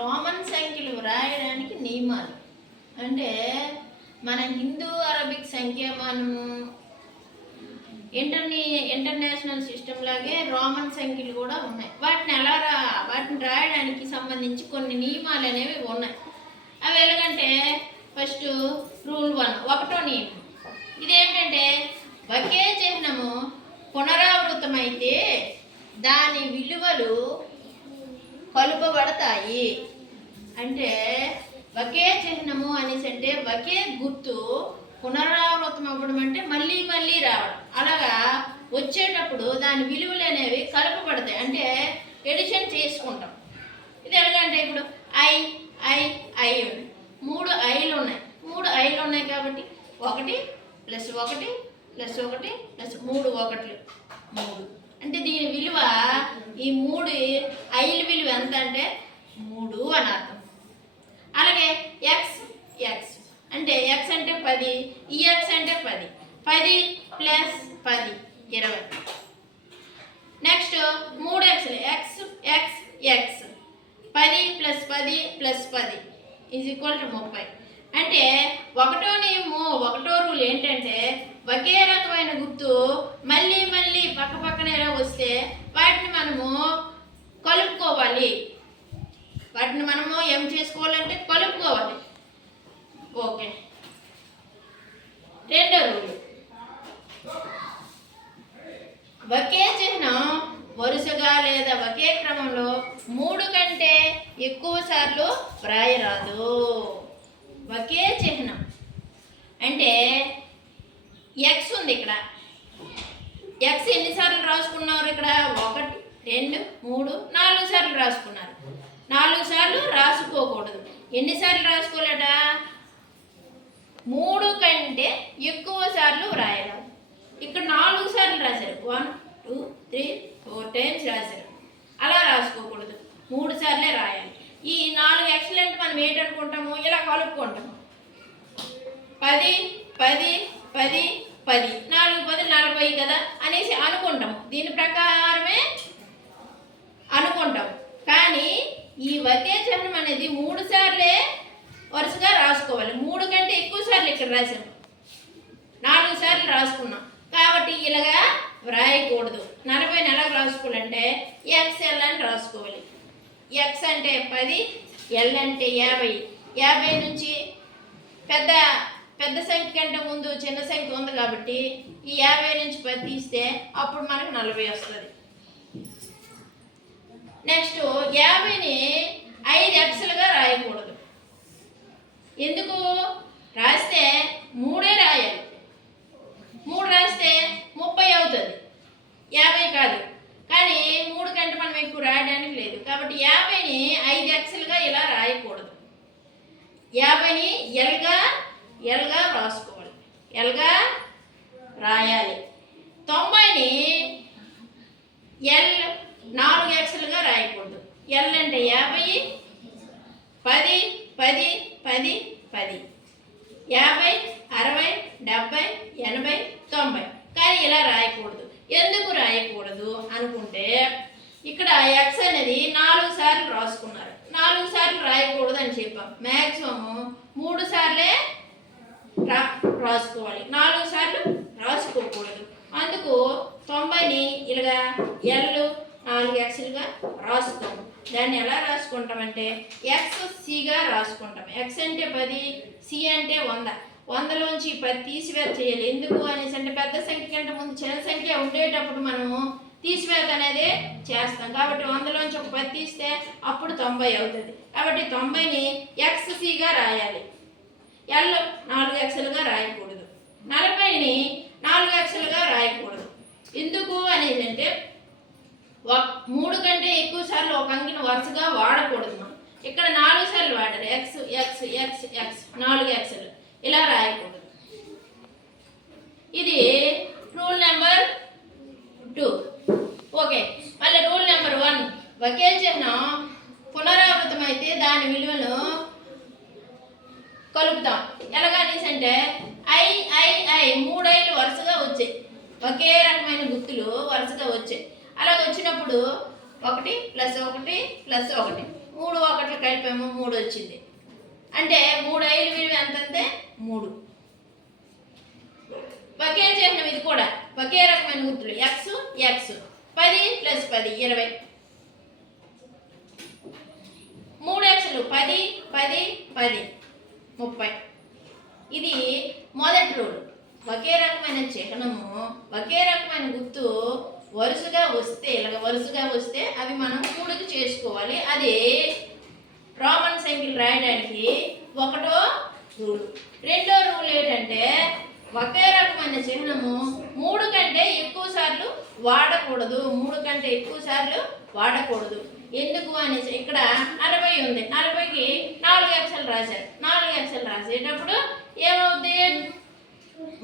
Roman సంఖ్యలు వ్రాయడానికి నియమాలు అంటే మన హిందూ అరబిక్ సంఖ్యామానము ఇంటర్నేషనల్ సిస్టమ్ లాగే రోమన్ సంఖ్యలు కూడా ఉన్నాయి. వాటిని రాయడానికి సంబంధించి కొన్ని నియమాలు అనేవి ఉన్నాయి. అవి ఎలాగంటే ఫస్ట్ రూల్ 1 ఒకటో నియమం. ఇదేంటంటే ఒకే చిహ్నము పునరావృతమైతే దాని విలువలు కలుపబడతాయి. అంటే ఒకే చిహ్నము అనేసి అంటే ఒకే గుర్తు పునరావృతం అవ్వడం అంటే మళ్ళీ మళ్ళీ రావడం. అలాగా వచ్చేటప్పుడు దాని విలువలు అనేవి కలుపబడతాయి, అంటే ఎడిషన్ చేసుకుంటాం. ఇది ఎలాగంటే ఇప్పుడు ఐ ఐ ఐ 3 ఐలు ఉన్నాయి. 3 ఐలు ఉన్నాయి కాబట్టి 1 + 1 + 1 + 3 1 3 అంటే దీని విలువ ఈ 3 ఐల విలువ ఎంత అంటే 3 అని అర్థం. అలాగే ఎక్స్ ఎక్స్ అంటే ఎక్స్ అంటే 10, ఈ ఎక్స్ అంటే 10 10 + 10 20. నెక్స్ట్ 3 ఎక్స్లు ఎక్స్ ఎక్స్ ఎక్స్ 10 + 10 + 10 = 30. అంటే ఒకటో నియమం ఒకటో రూల్ ఏంటంటే ఒకే రకమైన గుర్తు మళ్ళీ మళ్ళీ పక్క పక్కనే వస్తే వాటిని మనము కలుపుకోవాలి. వాటిని మనము ఏం చేసుకోవాలంటే కలుపుకోవాలి. ఓకే. రెండో రూల్ ఒకే చిహ్నం వరుసగా లేదా ఒకే క్రమంలో 3 కంటే ఎక్కువ సార్లు వ్రాయరాదు. ఒకే చిహ్నం అంటే ఎక్స్ ఉంది, ఇక్కడ ఎక్స్ ఎన్నిసార్లు రాసుకున్నారు? ఇక్కడ 1 2 3 4 సార్లు రాసుకున్నారు. 4 సార్లు రాసుకోకూడదు. ఎన్నిసార్లు రాసుకోలేట? 3 కంటే ఎక్కువ సార్లు వ్రాయరాదు. ఇక్కడ 4 సార్లు రాశారు, 1 2 3 4 టైమ్స్ రాశారు. అలా రాసుకోకూడదు, 3 సార్లే రాయాలి. ఈ 4 ఎక్సలెంట్ మనం ఏంటనుకుంటాము? ఇలా కలుపుకుంటాము. 10 10 10 10 4 10 40 కదా అనేసి అనుకుంటాము. దీని ప్రకారమే అనుకుంటాము. కానీ ఈ ఒకే చిహ్నం అనేది 3 సార్లే వరుసగా రాసుకోవాలి. 3 కంటే ఎక్కువ సార్లు ఇక్కడ రాసాము, 4 సార్లు రాసుకున్నాం కాబట్టి ఇలాగా వ్రాయకూడదు. 40 ఎలా రాసుకోవాలంటే ఎక్స్ఎల్ అని రాసుకోవాలి. ఎక్స్ అంటే 10, ఎల్ అంటే 50. 50 నుంచి పెద్ద సంఖ్య కంటే ముందు చిన్న సంఖ్య ఉంది కాబట్టి ఈ 50 నుంచి 10 తీస్తే అప్పుడు మనకు 40 వస్తుంది. నెక్స్ట్ 50ని 5 ఎక్స్లుగా రాయకూడదు. ఎందుకు? రాస్తే 3 రాయాలి. 3 రాస్తే 30 అవుతుంది, 50 కాదు. కానీ 3 కంటే మనం ఎక్కువ రాయడానికి లేదు కాబట్టి 50ని 5 ఎక్స్లుగా ఇలా రాయకూడదు. 50ని ఎల్గా రాసుకోవాలి, ఎల్గా రాయాలి. 90ని ఎల్ 4 ఎక్స్లుగా రాయకూడదు. ఎల్ అంటే 50 10 10 10 10 50 60 70 80 90. కానీ ఇలా రాయకూడదు. ఎందుకు రాయకూడదు అనుకుంటే ఇక్కడ ఎక్స్ అనేది 4 సార్లు రాసుకున్నారు. 4 సార్లు రాయకూడదు అని చెప్పాం. మ్యాక్సిమం 3 సార్లే రాసుకోవాలి, 4 సార్లు రాసుకోకూడదు. అందుకు 90ని ఇలాగా ఎల్ 4 ఎక్స్లుగా రాసుకోము. దాన్ని ఎలా రాసుకుంటామంటే ఎక్స్ సిగా రాసుకుంటాం. ఎక్స్ అంటే 10, సి అంటే 100. 100లోంచి 10 తీసివేత చేయాలి. ఎందుకు అనేసి అంటే పెద్ద సంఖ్య కంటే ముందు చిన్న సంఖ్య ఉండేటప్పుడు మనము తీసివేత అనేది చేస్తాం. కాబట్టి 100లోంచి ఒక 10 తీస్తే అప్పుడు 90 అవుతుంది. కాబట్టి 90ని ఎక్స్ సిగా రాయాలి, ఎల్ 4 ఎక్స్లుగా రాయకూడదు. 40ని 4 ఎక్స్లుగా రాయకూడదు. ఎందుకు అనేది అంటే 3 కంటే ఎక్కువ సార్లు ఒక అంకెను వరుసగా వాడకూడదు. మనం ఇక్కడ 4 సార్లు వాడారు. ఎక్స్ ఎక్స్ ఎక్స్ ఎక్స్ 4 ఎక్స్లు ఇలా రాయకూడదు. ఇది రూల్ నెంబర్ 2. ఓకే. మళ్ళీ రూల్ నెంబర్ 1 ఒకే చిహ్నం పునరావృతం అయితే దాని విలువను కలుపుతాం. ఎలాగనేసి అంటే ఐ ఐ ఐ 3 ఐలు వరుసగా వచ్చాయి, ఒకే రకమైన గుర్తులు వరుసగా వచ్చాయి. అలా వచ్చినప్పుడు 1 + 1 + 1 3 1 కలిపాము 3 వచ్చింది. అంటే 3 5 విలువ ఎంత అంటే 3. ఒకే చిహ్నం ఇది కూడా ఒకే రకమైన గుర్తులు ఎక్స్ ఎక్స్ 10 + 10 20. 3 ఎక్స్లు 10 10 10 30. ఇది మొదటి రూల్. ఒకే రకమైన చిహ్నము ఒకే రకమైన గుర్తు వరుసగా వస్తే ఇలాగ వరుసగా వస్తే అవి మనం కూడిక చేసుకోవాలి. అది రోమన్ సంఖ్యలు రాయడానికి ఒకటో రూల్. రెండో రూల్ ఏంటంటే ఒకే రకమైన చిహ్నము 3 కంటే ఎక్కువ సార్లు వాడకూడదు. 3 కంటే ఎక్కువ సార్లు వాడకూడదు. ఎందుకు అనేసి ఇక్కడ 40 ఉంది. 40కి 4 అక్షరాలు రాశారు. 4 అక్షరాలు రాసేటప్పుడు ఏమవుతుంది?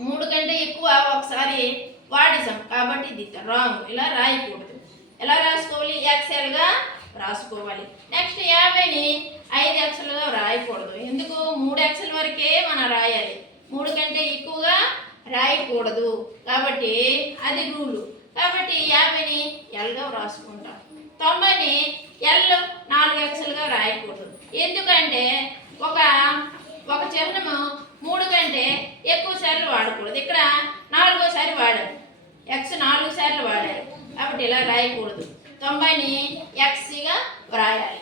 3 కంటే ఎక్కువ ఒకసారి వాడేసాం కాబట్టి ఇది రాంగ్. ఇలా రాయకూడదు. ఎలా రాసుకోవాలి? ఎక్సెల్గా రాసుకోవాలి. నెక్స్ట్ 50ని 5 అక్షరాలుగా రాయకూడదు. ఎందుకు? 3 అక్షరాల వరకే మనం రాయాలి. 3 కంటే ఎక్కువగా రాయకూడదు కాబట్టి అది రూలు. కాబట్టి 50ని ఎల్గా రాసుకుంటాం. 90ని ఎల్ 4 అక్షరాలుగా రాయకూడదు. ఎందుకంటే ఒక చిహ్నము 3 కంటే ఎక్కువ సార్లు వాడకూడదు. ఇక్కడ 4వ వాడారు. ఎక్స్ 4 సార్లు వాడారు కాబట్టి ఇలా రాయకూడదు. 90ని ఎక్స్గా వ్రాయాలి.